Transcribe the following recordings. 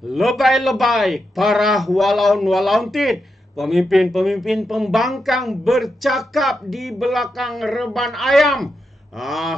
Lebai-lebai para walaun-walauntit, pemimpin-pemimpin pembangkang bercakap di belakang reban ayam.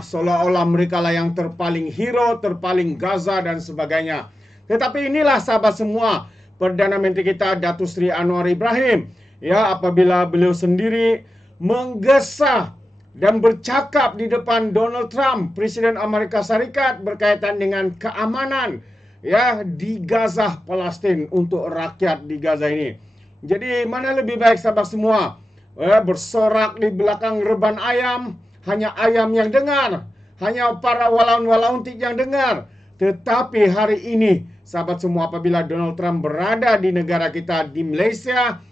Seolah-olah mereka lah yang terpaling hero, terpaling Gaza dan sebagainya. Tetapi inilah sahabat semua, Perdana Menteri kita Datuk Seri Anwar Ibrahim, ya, apabila beliau sendiri menggesa dan bercakap di depan Donald Trump, Presiden Amerika Serikat, berkaitan dengan keamanan, ya, di Gaza, Palestin, untuk rakyat di Gaza ini. Jadi mana lebih baik sahabat semua, bersorak di belakang reban ayam, hanya ayam yang dengar, hanya para walaun-walauntik yang dengar. Tetapi hari ini sahabat semua, apabila Donald Trump berada di negara kita, di Malaysia,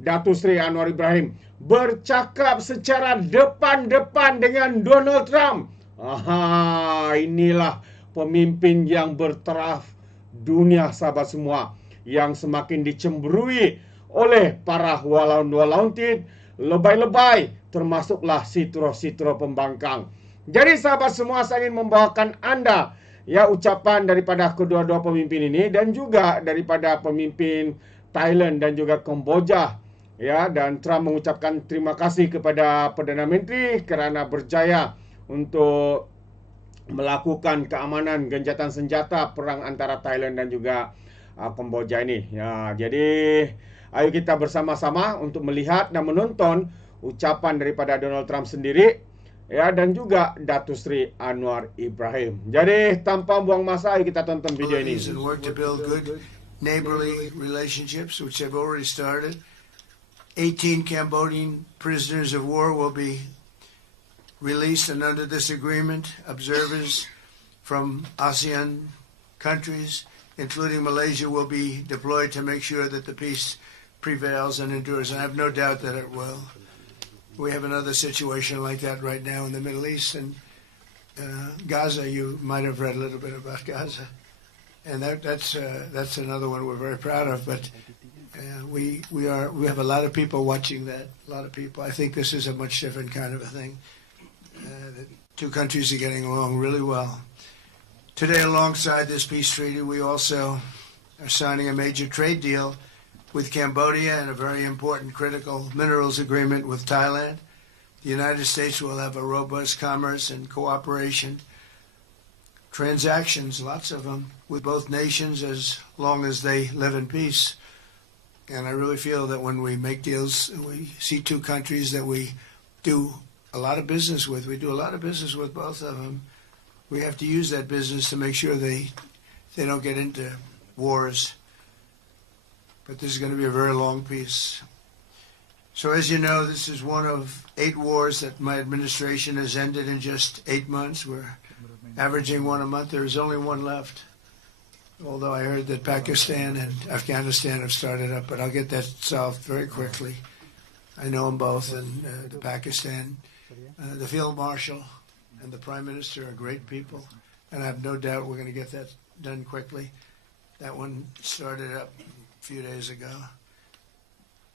Datuk Seri Anwar Ibrahim bercakap secara depan-depan dengan Donald Trump. Inilah pemimpin yang bertaraf dunia sahabat semua, yang semakin dicemburui oleh para walaun-walauntit, lebai-lebai, termasuklah sitro-sitro pembangkang. Jadi sahabat semua, saya ingin membawakan Anda, ya, ucapan daripada kedua-dua pemimpin ini dan juga daripada pemimpin Thailand dan juga Cambodia. Ya, dan Trump mengucapkan terima kasih kepada Perdana Menteri kerana berjaya untuk melakukan keamanan gencatan senjata perang antara Thailand dan juga Cambodia ini. Ya, jadi ayo kita bersama-sama untuk melihat dan menonton ucapan daripada Donald Trump sendiri, ya, dan juga Datuk Seri Anwar Ibrahim. Jadi tanpa buang masa, ayo kita tonton video ini. Neighborly relationships, which have already started. 18 Cambodian prisoners of war will be released, and under this agreement, observers from ASEAN countries, including Malaysia, will be deployed to make sure that the peace prevails and endures. And I have no doubt that it will. We have another situation like that right now in the Middle East, and Gaza. You might have read a little bit about Gaza, and that's another one we're very proud of. But we have a lot of people watching that. A lot of people. I think this is a much different kind of a thing. The two countries are getting along really well. Today, alongside this peace treaty, we also are signing a major trade deal with Cambodia and a very important critical minerals agreement with Thailand. The United States will have a robust commerce and cooperation transactions, lots of them, with both nations as long as they live in peace. And I really feel that when we make deals, we see two countries that we do a lot of business with. We do a lot of business with both of them. We have to use that business to make sure they don't get into wars. But this is going to be a very long peace. So as you know, this is one of 8 wars that my administration has ended in just 8 months. We're averaging one a month. There is only one left. Although I heard that Pakistan and Afghanistan have started up, but I'll get that solved very quickly. I know them both, and the Pakistan, the Field Marshal and the Prime Minister are great people, and I have no doubt we're going to get that done quickly. That one started up a few days ago.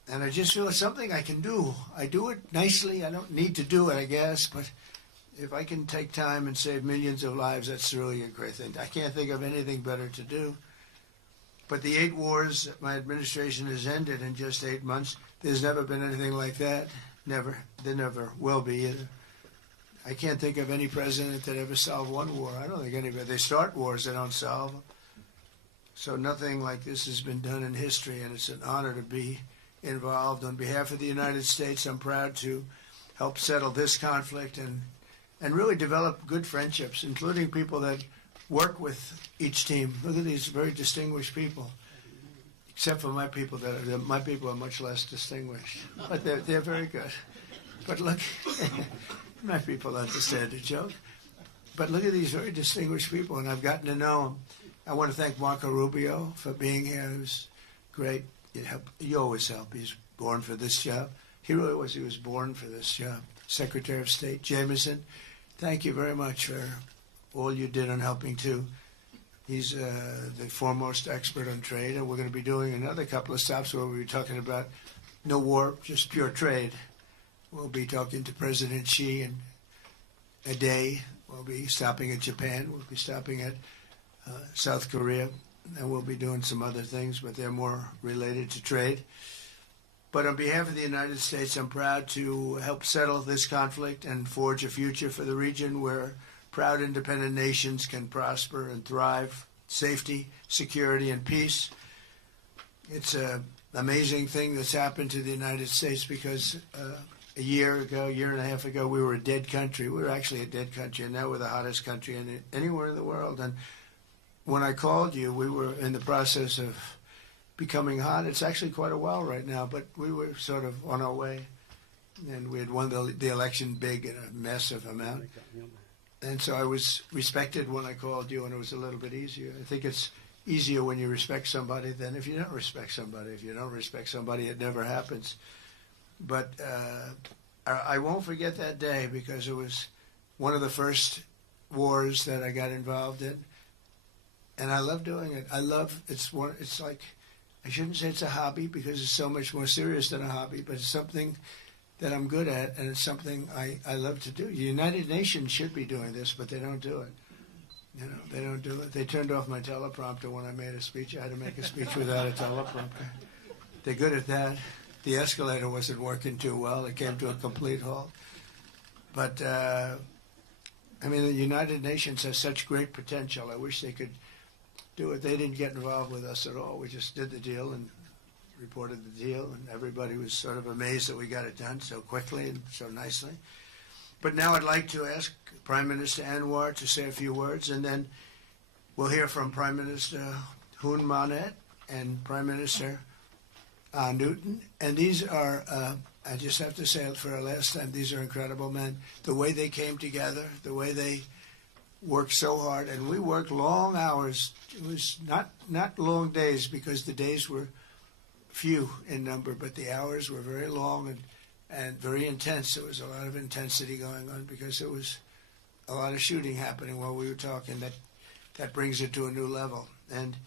And I just feel it's something I can do. I do it nicely. I don't need to do it, I guess, but if I can take time and save millions of lives, that's really a great thing. I can't think of anything better to do. But the 8 wars that my administration has ended in just 8 months, there's never been anything like that. Never. There never will be either. I can't think of any president that ever solved one war. I don't think anybody. They start wars, they don't solve them. So nothing like this has been done in history, and it's an honor to be involved. On behalf of the United States, I'm proud to help settle this conflict and really develop good friendships, including people that work with each team. Look at these very distinguished people, except for my people. My people are much less distinguished, but they're very good. But look, my people understand the joke. But look at these very distinguished people, and I've gotten to know them. I want to thank Marco Rubio for being here. It was great. You always help. He's born for this job. He really was. He was born for this job. Secretary of State Jameson, thank you very much for all you did on helping too. He's the foremost expert on trade, and we're going to be doing another couple of stops where we'll be talking about no war, just pure trade. We'll be talking to President Xi in a day. We'll be stopping at Japan. We'll be stopping at South Korea, and we'll be doing some other things, but they're more related to trade. But on behalf of the United States, I'm proud to help settle this conflict and forge a future for the region where proud independent nations can prosper and thrive, safety, security, and peace. It's an amazing thing that's happened to the United States because a year and a half ago, we were a dead country. We were actually a dead country, and now we're the hottest country anywhere in the world. And when I called you, we were in the process of becoming hot. It's actually quite a while right now, but we were sort of on our way. And we had won the election big in a massive amount. And so I was respected when I called you, and it was a little bit easier. I think it's easier when you respect somebody than if you don't respect somebody. If you don't respect somebody, it never happens. But I won't forget that day because it was one of the first wars that I got involved in. And I love doing it. It's like, I shouldn't say it's a hobby because it's so much more serious than a hobby, but it's something that I'm good at, and it's something I love to do. The United Nations should be doing this, but they don't do it. You know, they don't do it. They turned off my teleprompter when I made a speech. I had to make a speech without a teleprompter. They're good at that. The escalator wasn't working too well. It came to a complete halt. But, I mean, the United Nations has such great potential. I wish they could do it. They didn't get involved with us at all. We just did the deal and reported the deal, and everybody was sort of amazed that we got it done so quickly and so nicely. But now I'd like to ask Prime Minister Anwar to say a few words, and then we'll hear from Prime Minister Hun Manet and Prime Minister Newton. And these are, I just have to say it for a last time, these are incredible men. The way they came together, the way they worked so hard, and we worked long hours. It was not long days because the days were few in number, but the hours were very long and very intense. There was a lot of intensity going on because there was a lot of shooting happening while we were talking. That brings it to a new level. And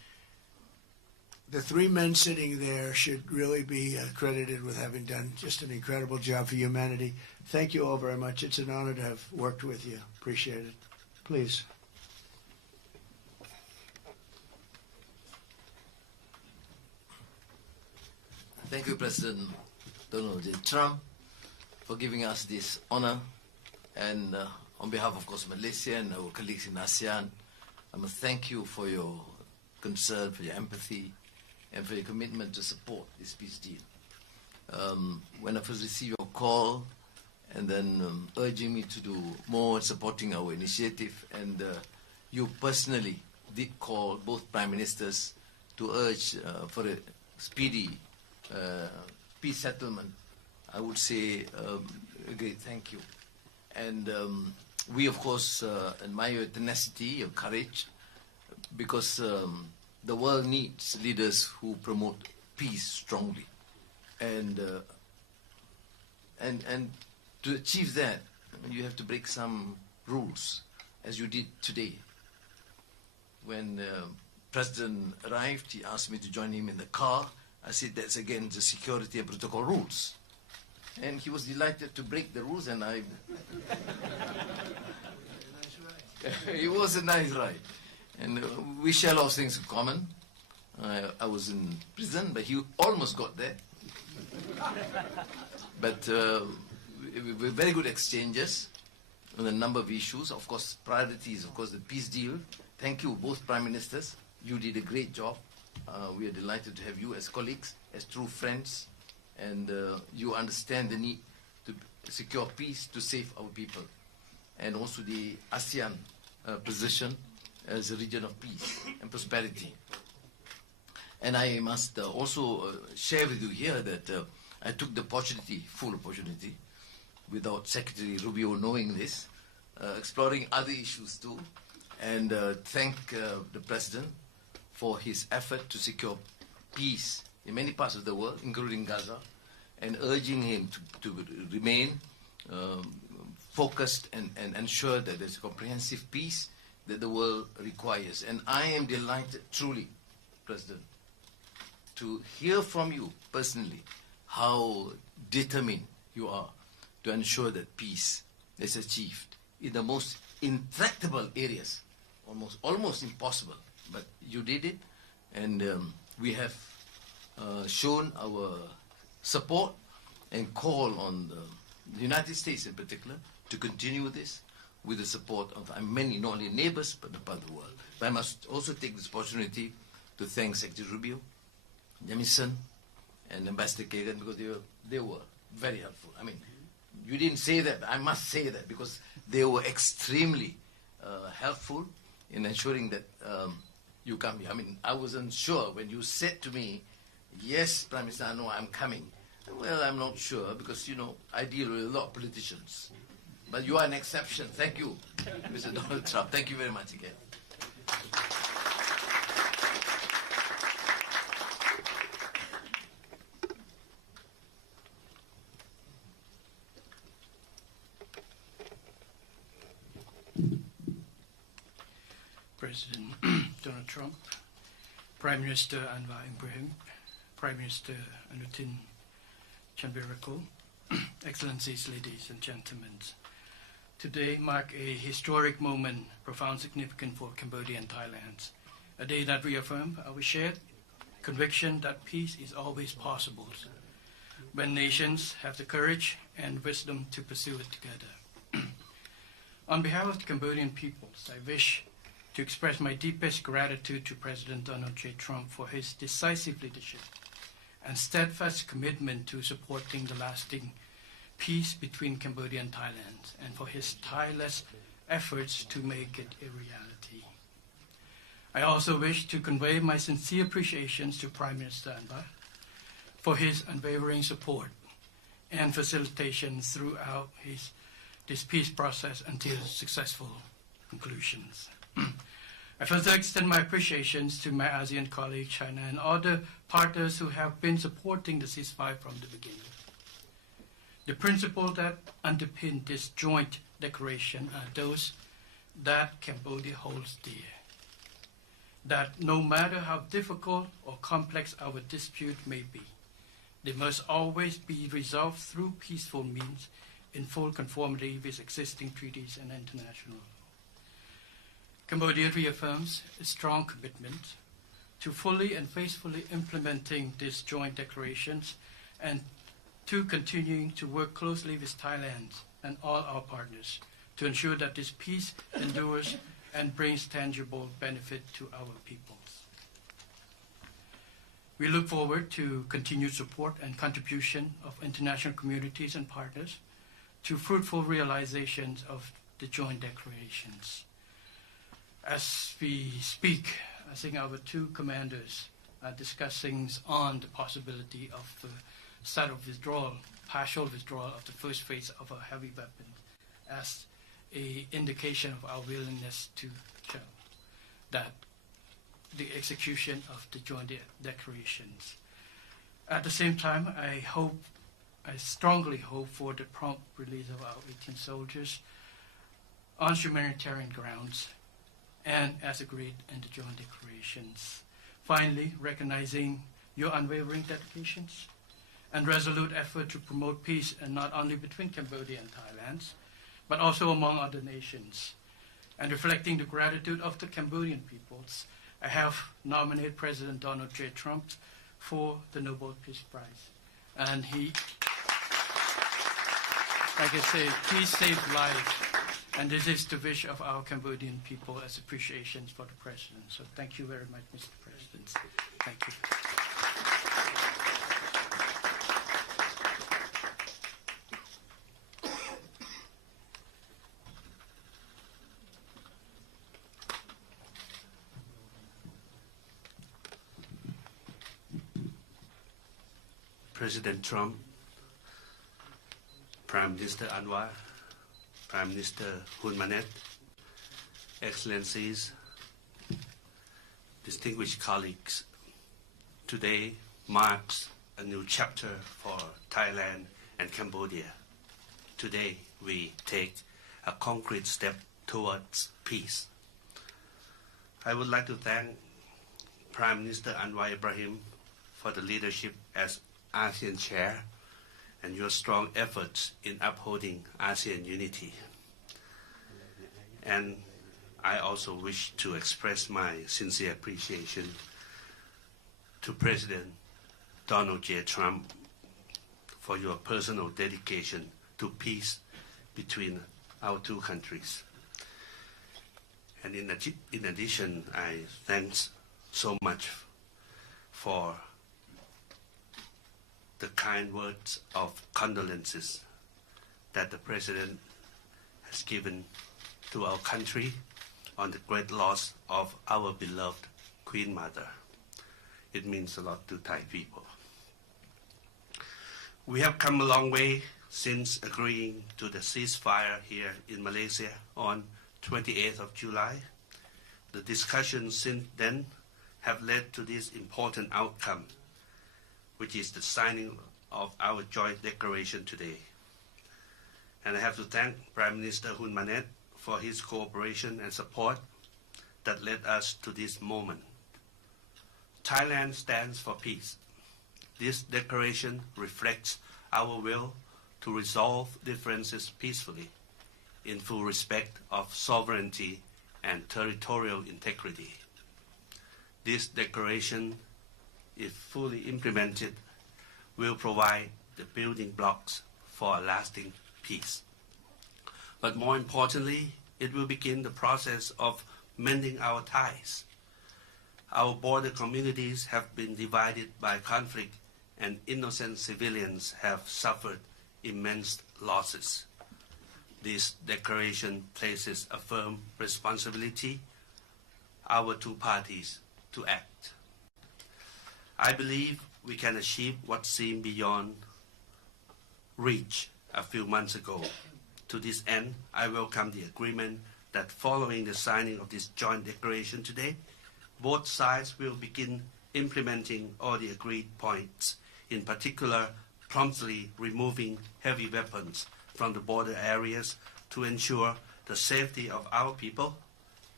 the three men sitting there should really be credited with having done just an incredible job for humanity. Thank you all very much. It's an honor to have worked with you. Appreciate it. Please. Thank you, President Donald J. Trump, for giving us this honor. And on behalf, of course, Malaysia and our colleagues in ASEAN, I must thank you for your concern, for your empathy, and for your commitment to support this peace deal. When I first received your call, and then urging me to do more in supporting our initiative, and you personally did call both Prime Ministers to urge for a speedy peace settlement, I would say a great thank you. And we, of course, admire your tenacity, your courage, because the world needs leaders who promote peace strongly. And to achieve that, you have to break some rules, as you did today. When President arrived, he asked me to join him in the car. I said that's against the security and protocol rules. And he was delighted to break the rules, and I... It was a nice ride. And we share a lot of things in common. I was in prison, but he almost got there. But very good exchanges on a number of issues. Of course, priorities, of course, the peace deal. Thank you, both Prime Ministers. You did a great job. We are delighted to have you as colleagues, as true friends, and you understand the need to secure peace to save our people, and also the ASEAN position as a region of peace and prosperity. And I must also share with you here that I took the opportunity, full opportunity, without Secretary Rubio knowing this, exploring other issues too, and thank the President for his effort to secure peace in many parts of the world, including Gaza, and urging him to remain focused and ensure that there's a comprehensive peace that the world requires. And I am delighted, truly, President, to hear from you personally how determined you are to ensure that peace is achieved in the most intractable areas almost impossible, but you did it, and we have shown our support and call on the United States in particular to continue this with the support of many, not only neighbors, but the part of the world. But I must also take this opportunity to thank Secretary Rubio, Jamison, and Ambassador Kagan, because they were very helpful. I mean, you didn't say that, but I must say that, because they were extremely helpful in ensuring that you come here. I mean, I wasn't sure when you said to me, yes, Prime Minister, I know I'm coming. Well, I'm not sure, because, you know, I deal with a lot of politicians. But you are an exception. Thank you, Mr. Donald Trump. Thank you very much again. President Donald Trump, Prime Minister Anwar Ibrahim, Prime Minister Anutin Chanvirakul, Excellencies, ladies and gentlemen. Today marks a historic moment, profound significance for Cambodia and Thailand. A day that reaffirms our shared conviction that peace is always possible when nations have the courage and wisdom to pursue it together. On behalf of the Cambodian peoples, I wish to express my deepest gratitude to President Donald J. Trump for his decisive leadership and steadfast commitment to supporting the lasting peace between Cambodia and Thailand, and for his tireless efforts to make it a reality. I also wish to convey my sincere appreciations to Prime Minister Anwar for his unwavering support and facilitation throughout this peace process until successful conclusions. I further extend my appreciations to my ASEAN colleagues, China, and other partners who have been supporting the ceasefire from the beginning. The principles that underpin this joint declaration are those that Cambodia holds dear. That no matter how difficult or complex our dispute may be, they must always be resolved through peaceful means in full conformity with existing treaties and international law. Cambodia reaffirms a strong commitment to fully and faithfully implementing these joint declarations and to continuing to work closely with Thailand and all our partners to ensure that this peace endures and brings tangible benefit to our peoples. We look forward to continued support and contribution of international communities and partners to fruitful realizations of the joint declarations. As we speak, I think our two commanders are discussing on the possibility of the start of withdrawal, partial withdrawal of the first phase of a heavy weapon as an indication of our willingness to show that the execution of the joint declarations. At the same time, I strongly hope for the prompt release of our 18 soldiers on humanitarian grounds and as agreed in the joint declarations. Finally, recognizing your unwavering dedications and resolute effort to promote peace, and not only between Cambodia and Thailand, but also among other nations. And reflecting the gratitude of the Cambodian peoples, I have nominated President Donald J. Trump for the Nobel Peace Prize. And he, like I say, peace saves lives. And this is the wish of our Cambodian people as appreciation for the President. So thank you very much, Mr. President. Thank you. President Trump, Prime Minister Anwar, Prime Minister Hun Manet, Excellencies, distinguished colleagues, today marks a new chapter for Thailand and Cambodia. Today we take a concrete step towards peace. I would like to thank Prime Minister Anwar Ibrahim for the leadership as ASEAN Chair and your strong efforts in upholding ASEAN unity. And I also wish to express my sincere appreciation to President Donald J. Trump for your personal dedication to peace between our two countries. And in addition, I thanks so much for the kind words of condolences that the President has given to our country on the great loss of our beloved Queen Mother. It means a lot to Thai people. We have come a long way since agreeing to the ceasefire here in Malaysia on 28th of July. The discussions since then have led to this important outcome, which is the signing of our joint declaration today. And I have to thank Prime Minister Hun Manet for his cooperation and support that led us to this moment. Thailand stands for peace. This declaration reflects our will to resolve differences peacefully in full respect of sovereignty and territorial integrity. This declaration, if fully implemented, will provide the building blocks for a lasting peace. But more importantly, it will begin the process of mending our ties. Our border communities have been divided by conflict, and innocent civilians have suffered immense losses. This declaration places a firm responsibility on our two parties to act. I believe we can achieve what seemed beyond reach a few months ago. To this end, I welcome the agreement that following the signing of this joint declaration today, both sides will begin implementing all the agreed points, in particular promptly removing heavy weapons from the border areas to ensure the safety of our people,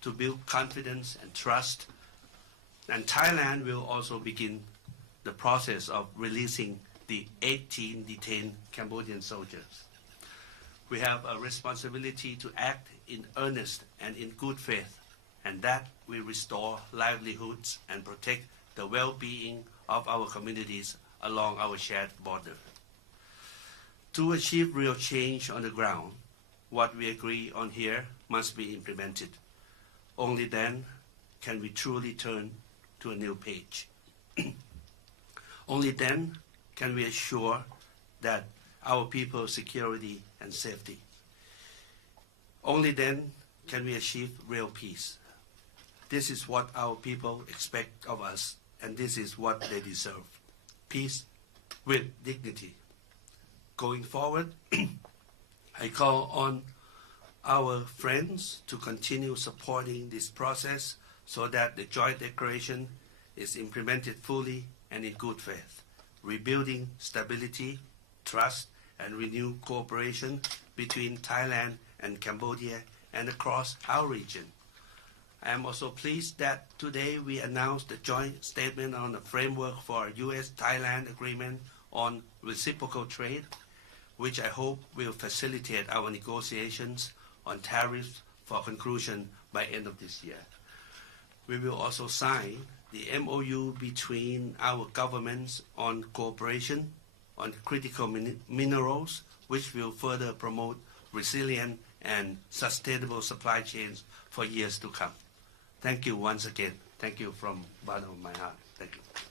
to build confidence and trust. And Thailand will also begin the process of releasing the 18 detained Cambodian soldiers. We have a responsibility to act in earnest and in good faith, and that will restore livelihoods and protect the well-being of our communities along our shared border. To achieve real change on the ground, what we agree on here must be implemented. Only then can we truly turn to a new page. Only then can we assure that our people's security and safety. Only then can we achieve real peace. This is what our people expect of us, and this is what they deserve. Peace with dignity. Going forward, I call on our friends to continue supporting this process so that the joint declaration is implemented fully and in good faith, rebuilding stability, trust, and renewed cooperation between Thailand and Cambodia and across our region. I am also pleased that today we announced the joint statement on the framework for a U.S.-Thailand agreement on reciprocal trade, which I hope will facilitate our negotiations on tariffs for conclusion by end of this year. We will also sign the MOU between our governments on cooperation on critical minerals, which will further promote resilient and sustainable supply chains for years to come. Thank you once again. Thank you from the bottom of my heart. Thank you.